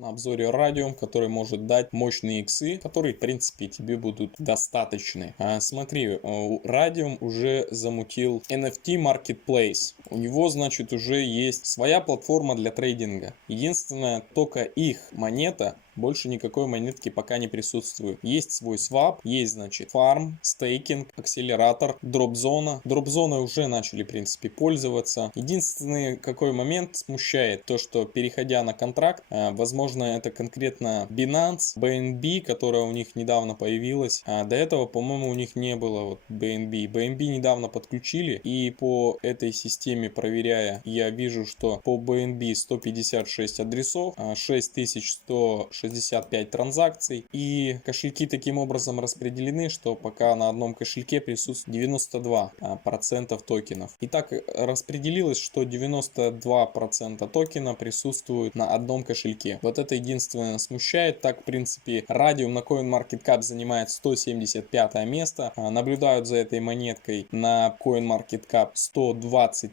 на обзоре Radium, который может дать мощные иксы, которые в принципе тебе будут достаточны. Смотри, Radium уже замутил NFT Marketplace. У него, значит, уже есть своя платформа для трейдинга. Единственное, только их монета, больше никакой монетки пока не присутствует. Есть свой свап, есть, значит, фарм, стейкинг, акселератор, дропзона. Дропзоной уже начали, в принципе, пользоваться. Единственный, какой момент смущает, то, что переходя на контракт, возможно, это конкретно Binance, BNB, которая у них недавно появилась. До этого, по-моему, у них не было вот BNB. BNB недавно подключили, и по этой системе, проверяя, я вижу, что по BNB 156 адресов, 6165 транзакций, и кошельки таким образом распределены, что пока на одном кошельке присутствует 92% токенов. И так распределилось, что 92% токена присутствует на одном кошельке. Вот это единственное смущает. Так, в принципе, Radium на CoinMarketCap занимает 175 место. Наблюдают за этой монеткой на CoinMarketCap 120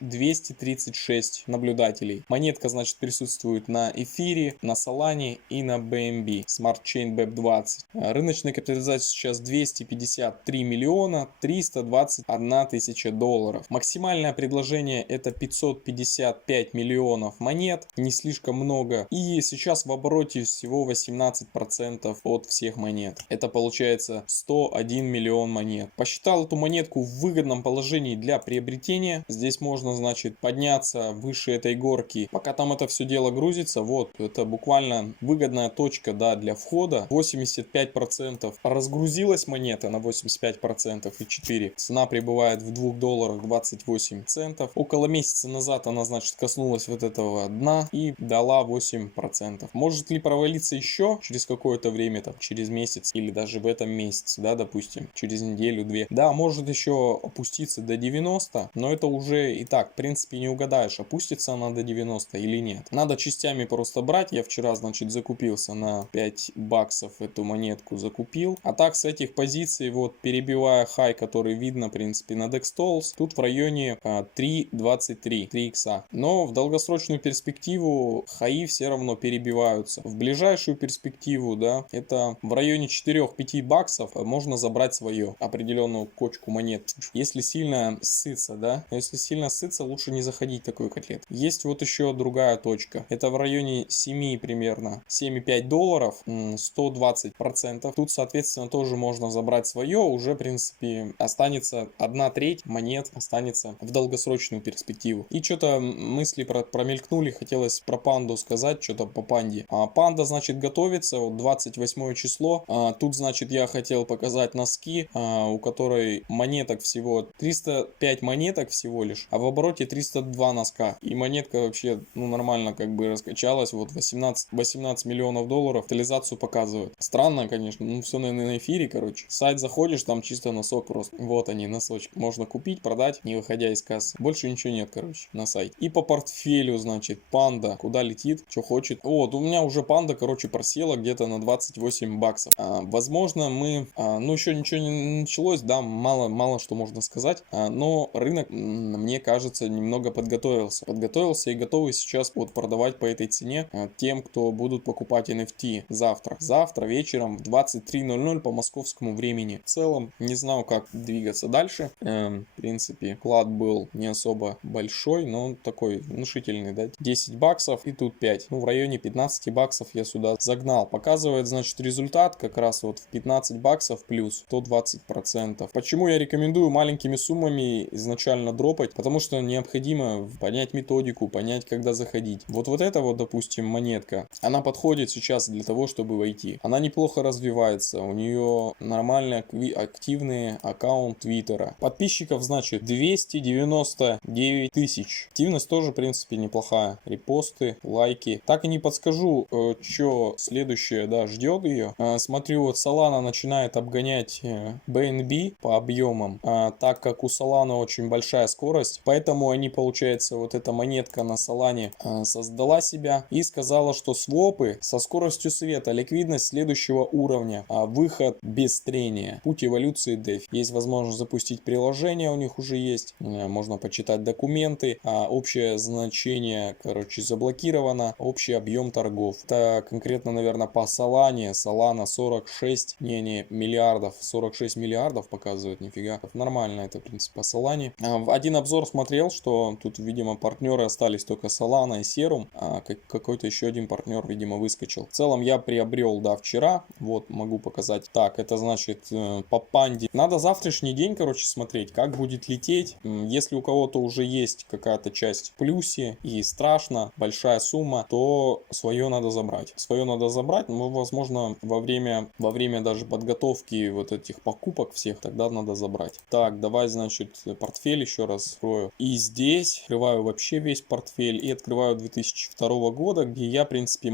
236 наблюдателей. Монетка, значит, присутствует на эфире, на Solana и на BNB, Smart Chain BEP20. Рыночная капитализация сейчас 253 миллиона 321 тысяча долларов. Максимальное предложение это 555 миллионов монет, не слишком много. И сейчас в обороте всего 18% от всех монет. Это получается 101 миллион монет. Посчитал эту монетку в выгодном положении для приобретения. Здесь можно, значит, подняться выше этой горки. Пока там это все дело грузится, вот, это буквально выгодная точка, да, для входа. 85% разгрузилась монета на 85% и 4. Цена прибывает в 2 долларах 28 центов. Около месяца назад она, значит, коснулась вот этого дна и дала 8%. Может ли провалиться еще через какое-то время, там, через месяц или даже в этом месяце, да, допустим, через неделю-две. Да, может еще опуститься до 90, но это уже и так, в принципе, не угадаешь, опустится она до 90 или нет. Надо частями просто брать. Я вчера, значит, закупился на 5 баксов эту монетку, закупил. А так с этих позиций, вот, перебивая хай, который видно, в принципе, на DexTools, тут в районе 3.23, 3 икса. Но в долгосрочную перспективу хаи все равно перебиваются. В ближайшую перспективу, да, это в районе 4-5 баксов можно забрать свое определенную кочку монет. Если сильно сыться, да, если сильно сыться, лучше не заходить в такой котлет. Есть вот еще другая точка. Это в районе 7 примерно, 7,5 долларов, 120%. Тут, соответственно, тоже можно забрать свое. Уже, в принципе, останется 1/3 монет, останется в долгосрочную перспективу. И что-то мысли промелькнули, хотелось про панду сказать, что-то по панде. Панда, значит, готовится, вот 28 число. Тут, значит, я хотел показать носки, у которой монеток всего 305 монеток всего лишь, а в обороте 302 носка. И монетка вообще, ну, нормально как бы раскачалась, вот 18 миллионов долларов, капитализацию показывает. Странно, конечно, ну, все на эфире, короче. Сайт заходишь, там чисто носок просто. Вот они, носочки. Можно купить, продать, не выходя из кассы. Больше ничего нет, короче, на сайте. И по портфелю, значит, панда, куда летит, что хочет. Вот, у меня уже панда, короче, просела где-то на 28 баксов. Возможно, мы, ну, еще ничего не началось, да, мало что можно сказать, но рынок, мне кажется, немного подготовился и готовы сейчас вот продавать по этой цене тем, кто будут покупать NFT завтра вечером в 23:00 по московскому времени. В целом, не знаю, как двигаться дальше. В принципе, вклад был не особо большой, но он такой внушительный, да, 10 баксов и тут 5. Ну, в районе 15 баксов я сюда загнал. Показывает, значит, результат как раз вот в 15 баксов плюс 120%. Почему я рекомендую маленькими суммами изначально дропать? Потому что необходимо понять методику, понять, когда заходить. Вот это вот, допустим, монетка. Она подходит сейчас для того, чтобы войти. Она неплохо развивается. У нее нормальный активный аккаунт Твиттера. Подписчиков, значит, 299 тысяч. Активность тоже, в принципе, неплохая. Репосты, лайки. Так и не подскажу, что следующее, да, ждет ее. Смотрю, вот Solana начинает обгонять BNB по объемам, так как у Solana очень большая скорость. Поэтому они, получается, вот эта монетка на Solana создала себя и сказала, что свопы Со скоростью света, ликвидность следующего уровня, выход без трения, путь эволюции DeFi. Есть возможность запустить приложение, у них уже есть, можно почитать документы, общее значение, короче, заблокировано, общий объем торгов. Это конкретно, наверное, по Solana. Solana 46, не миллиардов, 46 миллиардов показывает, нифига. Нормально это, в принципе, по Solana. Один обзор смотрел, что тут, видимо, партнеры остались только Solana и Serum, а какой-то еще один партнер, видимо, выскочил. В целом я приобрел, да, вчера, вот, могу показать. Так, это значит по панде. Надо завтрашний день, короче, смотреть, как будет лететь. Если у кого-то уже есть какая-то часть в плюсе и страшно, большая сумма, то свое надо забрать. Свое надо забрать, но, возможно, во время даже подготовки вот этих покупок всех, тогда надо забрать. Так, давай, значит, портфель еще раз открою. И здесь открываю вообще весь портфель и открываю 2002 года, где я, в принципе,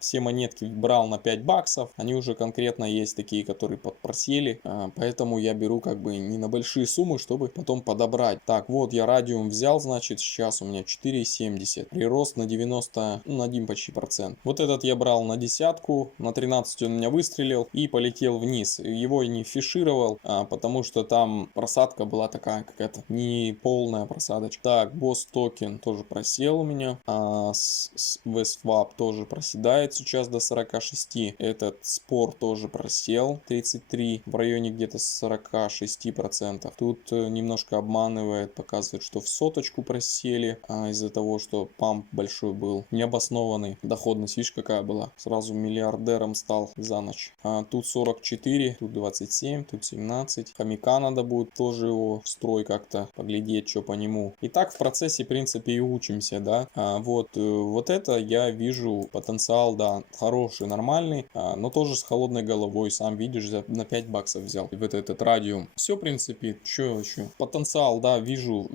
все монетки брал на 5 баксов. Они уже конкретно есть такие, которые просели, поэтому я беру как бы не на большие суммы, чтобы потом подобрать. Так, вот я радиум взял, значит, сейчас у меня 4,70. Прирост на 90, на 1 почти процент. Вот этот я брал на десятку, на 13 он меня выстрелил и полетел вниз. Его я не фишировал, потому что там просадка была такая какая-то не полная просадочка. Так, босс токен тоже просел у меня. VSWAP тоже проседает сейчас до 46. Этот спор тоже просел 33, в районе где-то 46%. Тут немножко обманывает, показывает, что в соточку просели из-за того, что памп большой был, необоснованный. Доходность, видишь, какая была, сразу миллиардером стал за ночь. Тут 44, тут 27, тут 17. Хомяка надо будет тоже его в строй как-то поглядеть, что по нему. И так в процессе, в принципе, и учимся, да. Вот это я вижу потенциал, да, хороший, нормальный, но тоже с холодной головой. Сам видишь, на 5 баксов взял в этот радиум. Все, в принципе, что еще? Потенциал, да, вижу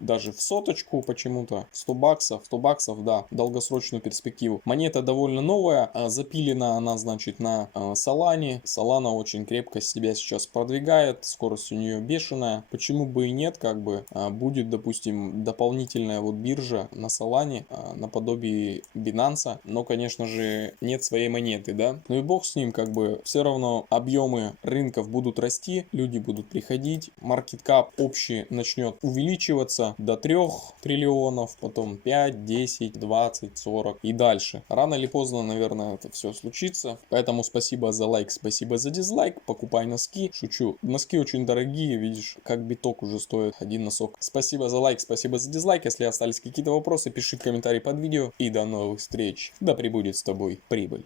даже в соточку почему-то. 100 баксов, да, долгосрочную перспективу. Монета довольно новая, запилена она, значит, на Solana. Solana очень крепко себя сейчас продвигает, скорость у нее бешеная. Почему бы и нет, как бы, будет, допустим, дополнительная вот биржа на Solana, наподобие Binance, но, конечно же, нет своей монеты, да. Ну и бог с ним, как бы, все равно объемы рынков будут расти, люди будут приходить, market cap общий начнет увеличиваться до 3 триллионов, потом 5, 10, 20, 40 и дальше. Рано или поздно, наверное, это все случится. Поэтому спасибо за лайк, спасибо за дизлайк, покупай носки. Шучу, носки очень дорогие, видишь, как биток уже стоит один носок. Спасибо за лайк, спасибо за дизлайк. Если остались какие-то вопросы, пиши в комментарии под видео. И до новых встреч. Да пребудет с тобой прибыль.